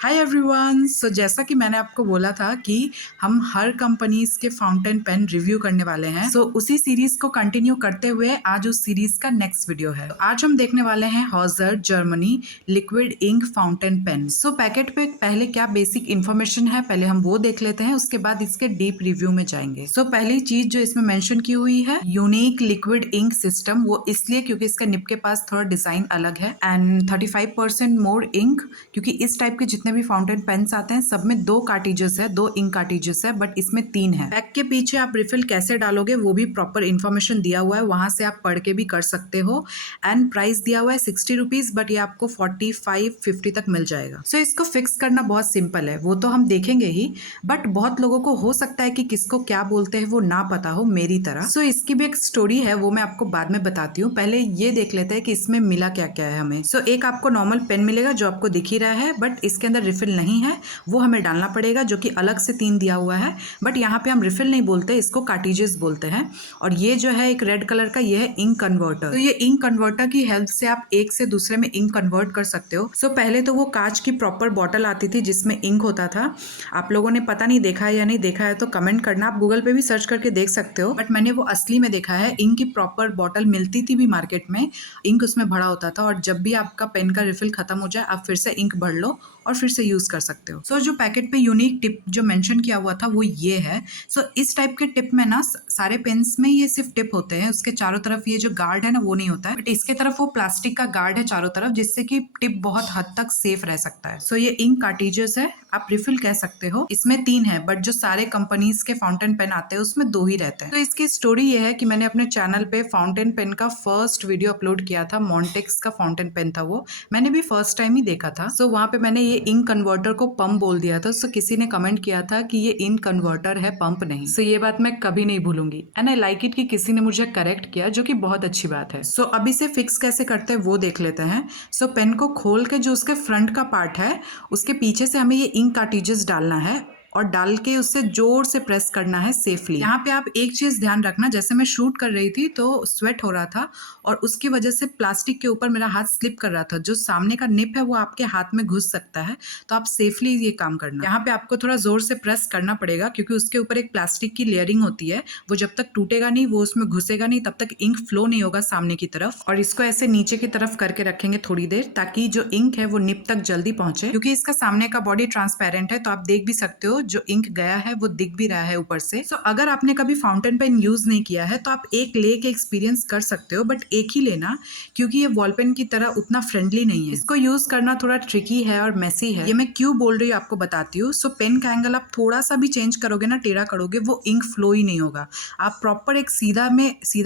Hi everyone. सो जैसा कि मैंने आपको बोला था कि हम हर कंपनीज के फाउंटेन पेन रिव्यू करने वाले हैं। सो उसी सीरीज को कंटिन्यू करते हुए आज उस सीरीज का नेक्स्ट वीडियो है। आज हम देखने वाले हैं Hauser Germany liquid ink fountain pen. So packet पे पहले क्या बेसिक इन्फॉर्मेशन है पहले हम वो देख लेते हैं, उसके बाद इसके डीप रिव्यू में जाएंगे। सो पहली चीज जो इसमें मेंशन की हुई है यूनिक लिक्विड इंक सिस्टम, वो इसलिए क्योंकि इसका निब के पास थोड़ा डिजाइन अलग है। एंड 35% मोर इंक, क्योंकि इस टाइप के जितने भी फाउंटेन पेन्स आते हैं सब में 2 कार्टिजेस है, 2 इंक कार्टिजेस है, बट इसमें 3 है। बैक के पीछे आप रिफिल कैसे डालोगे वो भी प्रॉपर इन्फॉर्मेशन दिया हुआ है, वहां से आप पढ़ के भी कर सकते हो। एंड प्राइस दिया हुआ है 60 रुपीज, बट ये आपको 45-50 तक मिल जाएगा। सो इसको फिक्स करना बहुत सिंपल है, वो तो हम देखेंगे ही, बट बहुत लोगों को हो सकता है कि किसको क्या बोलते हैं वो ना पता हो मेरी तरह। सो इसकी भी एक स्टोरी है, वो मैं आपको बाद में बताती हूँ। पहले ये देख लेते हैं कि इसमें मिला क्या क्या है हमें। सो एक आपको नॉर्मल पेन मिलेगा जो आपको दिख ही रहा है, बट इसके अंदर रिफिल नहीं है, वो हमें डालना पड़ेगा, जो कि अलग से 3 दिया हुआ है। बट यहाँ पे हम रिफिल नहीं बोलते, इसको कार्टिजेस बोलते हैं। और ये जो है एक रेड कलर का, ये है इंक कन्वर्टर। तो ये इंक कन्वर्टर की हेल्प से आप एक से दूसरे में इंक कन्वर्ट कर सकते हो। सो पहले तो वो कांच की प्रॉपर बॉटल आती थी जिसमें इंक होता था। आप लोगों ने पता नहीं देखा है या नहीं देखा है तो कमेंट करना, आप गूगल पे भी सर्च करके देख सकते हो। बट मैंने वो असली में देखा है, इंक की प्रॉपर बॉटल मिलती थी भी मार्केट में, इंक उसमें भरा होता था, और जब भी आपका पेन का रिफिल खत्म हो जाए आप फिर से इंक भर लो और फिर से यूज कर सकते हो। सो जो पैकेट पे यूनिक टिप जो मेंशन किया हुआ था वो ये है। सो इस टाइप के टिप में ना सारे पेन्स में ये सिर्फ टिप होते हैं, उसके चारों तरफ ये जो गार्ड है ना वो नहीं होता है, बट इसके तरफ वो प्लास्टिक का गार्ड है चारों तरफ, जिससे कि टिप बहुत हद तक सेफ रह सकता है। सो ये इंक कार्टिजेस है, आप रिफिल कह सकते हो। इसमें 3 है, बट जो सारे कंपनीज के फाउंटेन पेन आते हैं उसमें 2 ही रहते हैं। तो इसकी स्टोरी ये है कि मैंने अपने चैनल पे फाउंटेन पेन का फर्स्ट वीडियो अपलोड किया था, मॉन्टेक्स का फाउंटेन पेन था वो, मैंने भी फर्स्ट टाइम ही देखा था। सो वहां पे मैंने ये इंक कन्वर्टर को पंप बोल दिया था। सो किसी ने कमेंट किया था कि ये इंक कन्वर्टर है, पंप नहीं। सो ये बात मैं कभी नहीं भूलूंगी, एंड आई लाइक इट कि किसी ने मुझे करेक्ट किया, जो कि बहुत अच्छी बात है। सो अब इसे फिक्स कैसे करते हैं वो देख लेते हैं। सो पेन को खोल के जो उसके फ्रंट का पार्ट है उसके पीछे से हमें ये इंक कार्टिजेस डालना है, और डाल के उससे जोर से प्रेस करना है सेफली। यहाँ पे आप एक चीज ध्यान रखना, जैसे मैं शूट कर रही थी तो स्वेट हो रहा था और उसकी वजह से प्लास्टिक के ऊपर मेरा हाथ स्लिप कर रहा था, जो सामने का निप है वो आपके हाथ में घुस सकता है, तो आप सेफली ये काम करना। यहाँ पे आपको थोड़ा जोर से प्रेस करना पड़ेगा, क्योंकि उसके ऊपर एक प्लास्टिक की लेयरिंग होती है, वो जब तक टूटेगा नहीं, वो उसमें घुसेगा नहीं, तब तक इंक फ्लो नहीं होगा सामने की तरफ। और इसको ऐसे नीचे की तरफ करके रखेंगे थोड़ी देर, ताकि जो इंक है वो निप तक जल्दी पहुंचे, क्योंकि इसका सामने का बॉडी ट्रांसपेरेंट है, तो आप देख भी सकते हो जो इंक गया है वो दिख भी रहा है ऊपर से। सो अगर आपने कभी फाउंटेन पेन यूज नहीं किया है तो आप एक लेके एक्सपीरियंस कर सकते हो, बट एक ही लेना, क्योंकि ये वॉल पेन की तरह उतना फ्रेंडली नहीं है। इसको यूज करना थोड़ा ट्रिकी है और मेसी है। ये मैं क्यों बोल रही हूँ आपको बताती हूँ। सो पेन का एंगल आप थोड़ा सा भी चेंज करोगे ना, टेढ़ा करोगे, वो इंक फ्लो ही नहीं होगा। आप प्रॉपर एक सीधा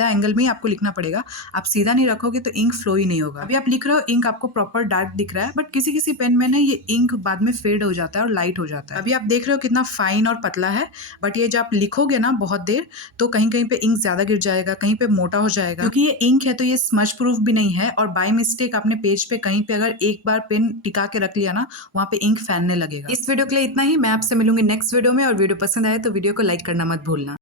एंगल में ही आपको लिखना पड़ेगा। आप सीधा नहीं रखोगे तो इंक फ्लो ही नहीं होगा। अभी आप लिख रहे हो, इंक आपको प्रॉपर डार्क दिख रहा है, बट किसी किसी पेन में ना ये इंक बाद में फेड हो जाता है और लाइट हो जाता है। अभी आप देख रहे हो कितना फाइन और पतला है, बट ये जब आप लिखोगे ना बहुत देर तो कहीं कहीं पे इंक ज्यादा गिर जाएगा, कहीं पे मोटा हो जाएगा। क्योंकि ये इंक है तो ये स्मज प्रूफ भी नहीं है, और बाय मिस्टेक आपने पेज पे कहीं पे अगर एक बार पेन टिका के रख लिया ना, वहां पे इंक फैलने लगेगा। इस वीडियो के लिए इतना ही, मैं आपसे मिलूंगी नेक्स्ट वीडियो में, और वीडियो पसंद आए तो वीडियो को लाइक करना मत भूलना।